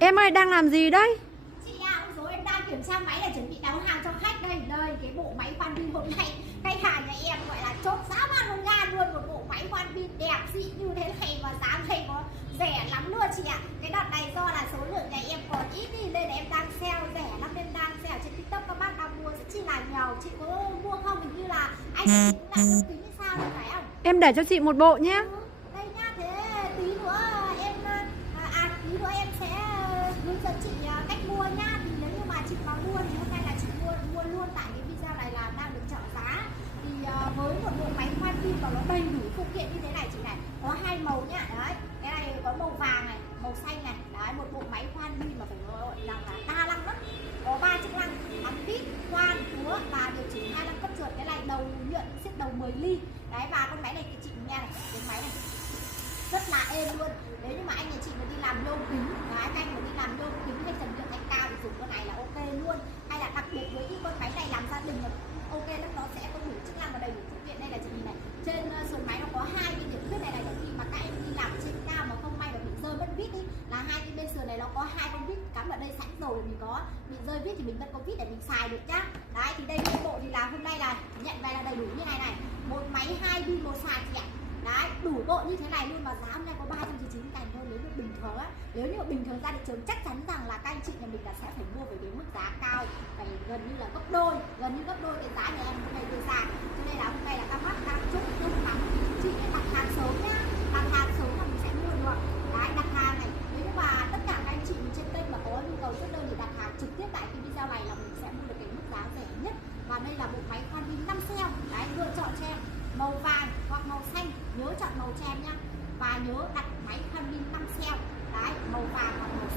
Em ơi, đang làm gì đấy? Chị ạ, rồi em đang kiểm tra máy để chuẩn bị đóng hàng cho khách đây. Đây, cái bộ máy khoan pin hôm nay khách hàng nhà em gọi là chốt giá man con ga luôn. Một bộ máy khoan pin đẹp xịn như thế này mà giá này có rẻ lắm luôn chị ạ. Cái đợt này do là số lượng nhà em còn ít đi nên là em đang sale rẻ lắm, nên đang sale trên TikTok, các bác đang mua rất chi là nhiều. Chị có mua không? Hình như là anh cũng làm trong kính hay sao đấy phải không? Em để cho chị một bộ nhé. Đây nha, thế tí nữa em tí nữa em sẽ hướng dẫn chị cách mua nha. Thì nếu như mà chị mà mua thì hôm nay là chị mua luôn, tại cái video này là đang được trợ giá. Thì với một bộ máy khoan pin và nó đầy đủ phụ kiện như thế này chị này, có hai màu nhá. Đấy, cái này có màu vàng này, màu xanh này. Đấy, một bộ máy khoan pin mà phải gọi là đa năng lắm. Có 3 chức năng: bắn tít, khoan, túa và điều chỉnh 25 cấp trượt. Cái này đầu nhựa xếp đầu 10 ly. Đấy, và con máy này thì chị nghe này, cái máy này rất là êm luôn. Nếu như mà anh nhà chị mà đi làm nhôm kính, cái anh mà đi làm nhôm kính hay trần nhựa thạch cao thì dùng con này là ok luôn. Hay là đặc biệt với những con máy này làm gia đình là ok lắm, nó sẽ có đủ chức năng và đầy đủ phụ kiện. Đây là chị nhìn này, trên sườn máy nó có hai cái điểm khuyết này là khi mà các em đi làm trên cao mà không may mà bị rơi mất vít đi, là hai cái bên sườn này nó có hai con vít cắm ở đây sẵn rồi, mình có bị rơi vít thì mình vẫn có vít để mình xài được nhá. Đấy, thì đây cái bộ thì là hôm nay là nhận về là đầy đủ như này này, một máy 2 pin một sạc chị ạ. Đấy, đủ bộ như thế này luôn, mà giá hôm nay có 399 cành thôi. Nếu như bình thường á, nếu như bình thường ra thị trường chắc chắn rằng là các anh chị nhà mình là sẽ phải mua với cái mức giá cao, phải gần như là gấp đôi cái giá nhà em hôm nay đưa ra. Cho nên là hôm nay là các bác đang chốt đông lắm, chị phải đặt hàng sớm nhá, đặt hàng sớm là mình sẽ mua được. Đấy, đặt hàng này, nếu như mà tất cả các anh chị mình trên kênh mà có nhu cầu chốt đơn thì đặt hàng trực tiếp tại cái video này là mình sẽ mua được cái mức giá rẻ nhất. Và đây là bộ máy khoan pin 5 cell. Đấy, lựa chọn cho em màu vàng hoặc màu xanh, nhớ chọn màu cho em nhá. Và nhớ đặt máy khoan pin 5 cell. Đấy, màu vàng hoặc màu